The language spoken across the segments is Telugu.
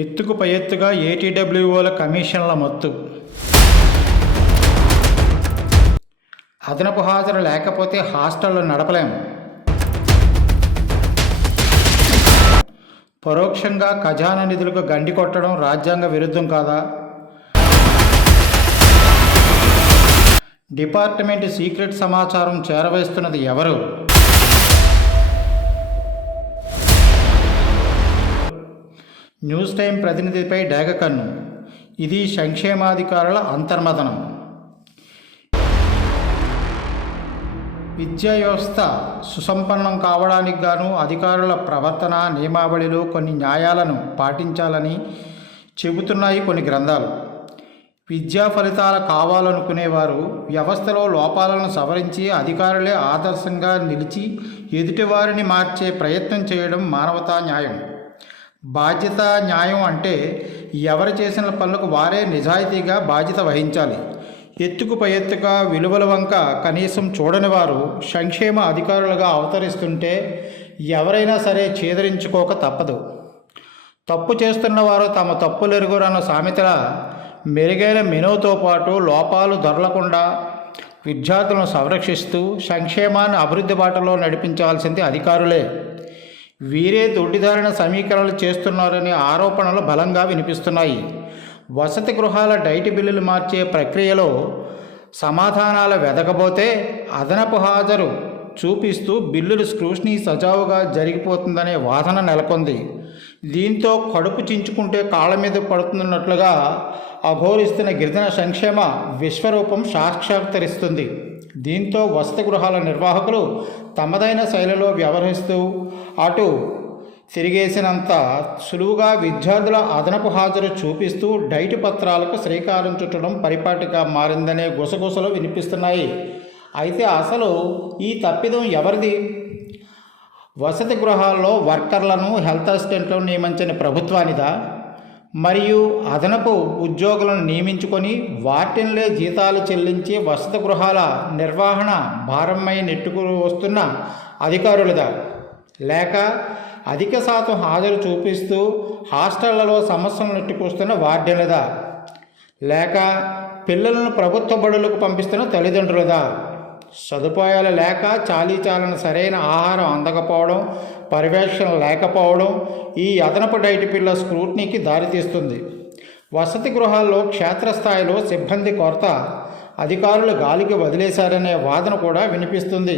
ఎత్తుకు పై ఎత్తుగా ఏటీడబ్ల్యూఓల కమిషన్ల మత్తు. అదనపు హాజరు లేకపోతే హాస్టళ్ళు నడపలేం. పరోక్షంగా ఖజానా నిధులకు గండి కొట్టడం రాజ్యాంగ విరుద్ధం కాదా? డిపార్ట్మెంట్ సీక్రెట్ సమాచారం చేరవేస్తున్నది ఎవరు? న్యూస్ టైం ప్రతినిధిపై డేగకన్ను ఇది సంక్షేమాధికారుల అంతర్మథనం. విద్యా వ్యవస్థ సుసంపన్నం కావడానికి గాను అధికారుల ప్రవర్తన నియమావళిలో కొన్ని న్యాయాలను పాటించాలని చెబుతున్నాయి కొన్ని గ్రంథాలు. విద్యా ఫలితాలు కావాలనుకునేవారు వ్యవస్థలో లోపాలను సవరించి అధికారులే ఆదర్శంగా నిలిచి ఎదుటివారిని మార్చే ప్రయత్నం చేయడం మానవతా న్యాయం. బాధ్యత న్యాయం అంటే ఎవరు చేసిన పనులకు వారే నిజాయితీగా బాధ్యత వహించాలి. ఎత్తుకు పై ఎత్తుగా విలువల వంక కనీసం చూడని వారు సంక్షేమ అధికారులుగా అవతరిస్తుంటే ఎవరైనా సరే చేదరించుకోక తప్పదు. తప్పు చేస్తున్న వారు తమ తప్పులు ఎరుగురన్న సామెతల మెరుగైన మెనూతో పాటు లోపాలు దొరలకుండా విద్యార్థులను సంరక్షిస్తూ సంక్షేమాన్ని అభివృద్ధి బాటలో నడిపించాల్సింది అధికారులే. వీరే దొడ్డిదారిన సమీకరణలు చేస్తున్నారనే ఆరోపణలు బలంగా వినిపిస్తున్నాయి. వసతి గృహాల డైట్ బిల్లులు మార్చే ప్రక్రియలో సమాధానాలు వెదకపోతే అదనపు హాజరు చూపిస్తూ బిల్లులు స్క్రూష్ని సజావుగా జరిగిపోతుందనే వాదన నెలకొంది. దీంతో కడుపు చించుకుంటే కాళ్ళ మీద పడుతున్నట్లుగా అఘోరిస్తున్న గిరిజన సంక్షేమ విశ్వరూపం సాక్షాత్కరిస్తుంది. దీంతో వసతి గృహాల నిర్వాహకులు తమదైన శైలిలో వ్యవహరిస్తూ అటు తిరిగేసినంత సులువుగా విద్యార్థుల అదనపు హాజరు చూపిస్తూ డైట్ పత్రాలకు శ్రీకారం చుట్టడం పరిపాటిగా మారిందనే గుసగుసలు వినిపిస్తున్నాయి. అయితే అసలు ఈ తప్పిదం ఎవరిది? వసతి గృహాల్లో వర్కర్లను హెల్త్ అసిస్టెంట్లను నియమించిన ప్రభుత్వానిదా? మరియు అదనపు ఉద్యోగులను నియమించుకొని వాటిన్లే జీతాలు చెల్లించి వసతి గృహాల నిర్వహణ భారమై నెట్టుకు వస్తున్న అధికారులదా లేక అధిక శాతం హాజరు చూపిస్తూ హాస్టళ్ళలో సమస్యలు నెట్టుకొస్తున్న వార్డెన్లదా లేక పిల్లలను ప్రభుత్వ బడులకు పంపిస్తున్న తల్లిదండ్రులదా సదుపాయాలు లేక చాలీ చాలని సరైన ఆహారం అందకపోవడం పర్యవేక్షణ లేకపోవడం ఈ అదనపు డైట్ పిల్ల స్క్రూట్నీకి దారితీస్తుంది. వసతి గృహాల్లో క్షేత్రస్థాయిలో సిబ్బంది కొరత అధికారులు గాలికి వదిలేశారనే వాదన కూడా వినిపిస్తుంది.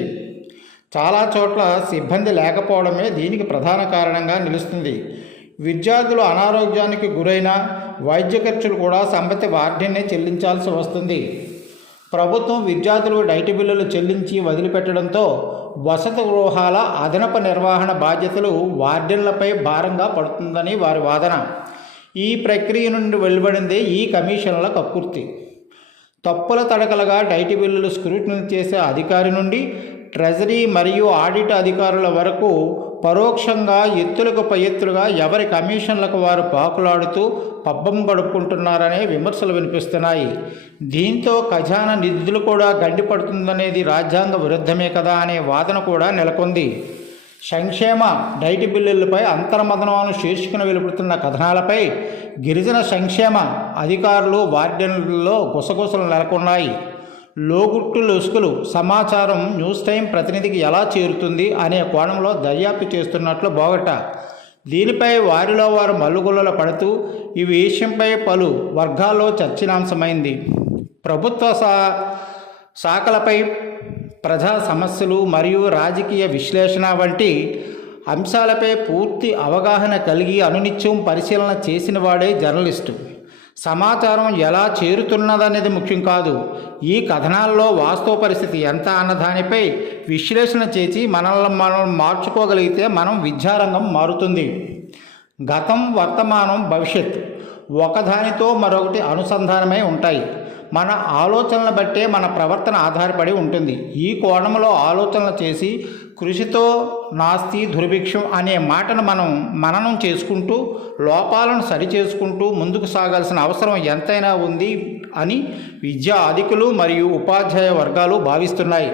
చాలా చోట్ల సిబ్బంది లేకపోవడమే దీనికి ప్రధాన కారణంగా నిలుస్తుంది. విద్యార్థులు అనారోగ్యానికి గురైన వైద్య ఖర్చులు కూడా సంపతి వార్డెన్నే చెల్లించాల్సి వస్తుంది. ప్రభుత్వం విద్యార్థులకు డైట్ బిల్లులు చెల్లించి వదిలిపెట్టడంతో వసతి గృహాల అదనపు నిర్వహణ బాధ్యతలు వార్డెన్లపై భారంగా పడుతుందని వారి వాదన. ఈ ప్రక్రియ నుండి వెలువడిందే ఈ కమిషన్ల కక్కుర్తి. తప్పుల తడకలుగా డైట్ బిల్లులు స్క్రూటినీ చేసే అధికారి నుండి ట్రెజరీ మరియు ఆడిట్ అధికారుల వరకు పరోక్షంగా ఎత్తులకు పై ఎత్తులుగా ఎవరి కమిషన్లకు వారు పాకులాడుతూ పబ్బం గడుపుకుంటున్నారనే విమర్శలు వినిపిస్తున్నాయి. దీంతో ఖజానా నిధులు కూడా గండిపడుతుందనేది రాజ్యాంగ విరుద్ధమే కదా అనే వాదన కూడా నెలకొంది. సంక్షేమ డైట్ బిల్లులపై అంతర్మదనం శీర్షికన వెలుపుతున్న కథనాలపై గిరిజన సంక్షేమ అధికారులు వార్డెన్లలో గుసగుసలు నెలకొన్నాయి. లోగుట్టు లొసుకులు సమాచారం న్యూస్ టైం ప్రతినిధికి ఎలా చేరుతుంది అనే కోణంలో దర్యాప్తు చేస్తున్నట్లు బోగట దీనిపై వారిలో వారు మల్లుగుల్లలు పడుతూ ఈ విషయంపై పలు వర్గాల్లో చర్చనాంశమైంది. ప్రభుత్వ శా శాఖలపై ప్రజా సమస్యలు మరియు రాజకీయ విశ్లేషణ వంటి అంశాలపై పూర్తి అవగాహన కలిగి అనునిత్యం పరిశీలన చేసిన వాడే జర్నలిస్టు. సమాచారం ఎలా చేరుతున్నదనేది ముఖ్యం కాదు. ఈ కథనాల్లో వాస్తవ పరిస్థితి ఎంత అన్నదానిపై విశ్లేషణ చేసి మనల్ని మనం మార్చుకోగలిగితే మనం విద్యారంగం మారుతుంది. గతం వర్తమానం భవిష్యత్ ఒకదానితో మరొకటి అనుసంధానమై ఉంటాయి. మన ఆలోచనలు బట్టే మన ప్రవర్తన ఆధారపడి ఉంటుంది. ఈ కోణంలో ఆలోచనలు చేసి కృషితో నాస్తి దుర్భిక్షం అనే మాటను మనం మననం చేసుకుంటూ లోపాలను సరిచేసుకుంటూ ముందుకు సాగాల్సిన అవసరం ఎంతైనా ఉంది అని విద్యా అధికులు మరియు ఉపాధ్యాయ వర్గాలు భావిస్తున్నాయి.